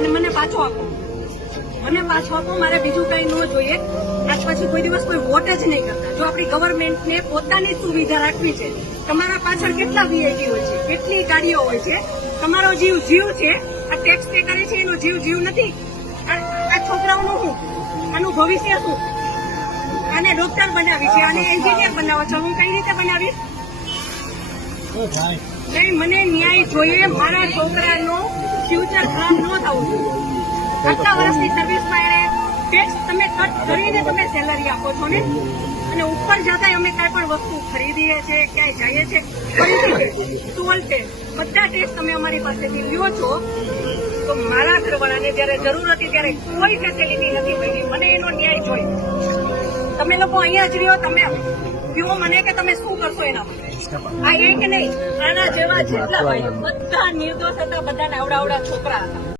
અને મને પાછો આપો, મારે બીજું કઈ ન જોઈએ. આજ પછી કોઈ દિવસ કોઈ વોટ જ નહીં કરતા. જો આપણી ગવર્મેન્ટને પોતાની સુવિધા રાખવી છે, તમારા પાછળ કેટલા વીઆઈપી હોય છે, કેટલી ગાડીઓ હોય છે, તમારો જીવ છે. આ ટેક્સ પે કરે છે એનો જીવ નથી. આ છોકરાઓનું શું, આનું ભવિષ્ય શું? આને ડોક્ટર બનાવી છે, આને એન્જિનિયર બનાવો છો, હું કઈ રીતે બનાવીશ? નહીં, મને ન્યાય જોઈએ. મારા છોકરાનો ફ્યુચર ખરાબ ન થવું જોઈએ. આટલા વર્ષની સર્વિસમાં એને ટેક્સ તમે કટ કરીને તમે સેલરી આપો છો ને, અને ઉપર જતા અમે કઈ પણ વસ્તુ ખરીદીએ છીએ, ક્યાંય જઈએ છીએ, ટોલ ટેક્સ બધા ટેક્સ તમે અમારી પાસેથી લ્યો છો. તો મારા ઘરવાળાને જયારે જરૂર હતી ત્યારે કોઈ ફેસિલિટી નથી મળી. મને એનો ન્યાય જોઈએ. તમે લોકો અહીંયા જ રહ્યો, તમે કહો મને કે તમે શું કરશો એના માટે. આ એક નહીં, આના જેવા જેટલા ભાઈઓ બધા નિર્દોષ હતા, બધાને આવડા છોકરા હતા.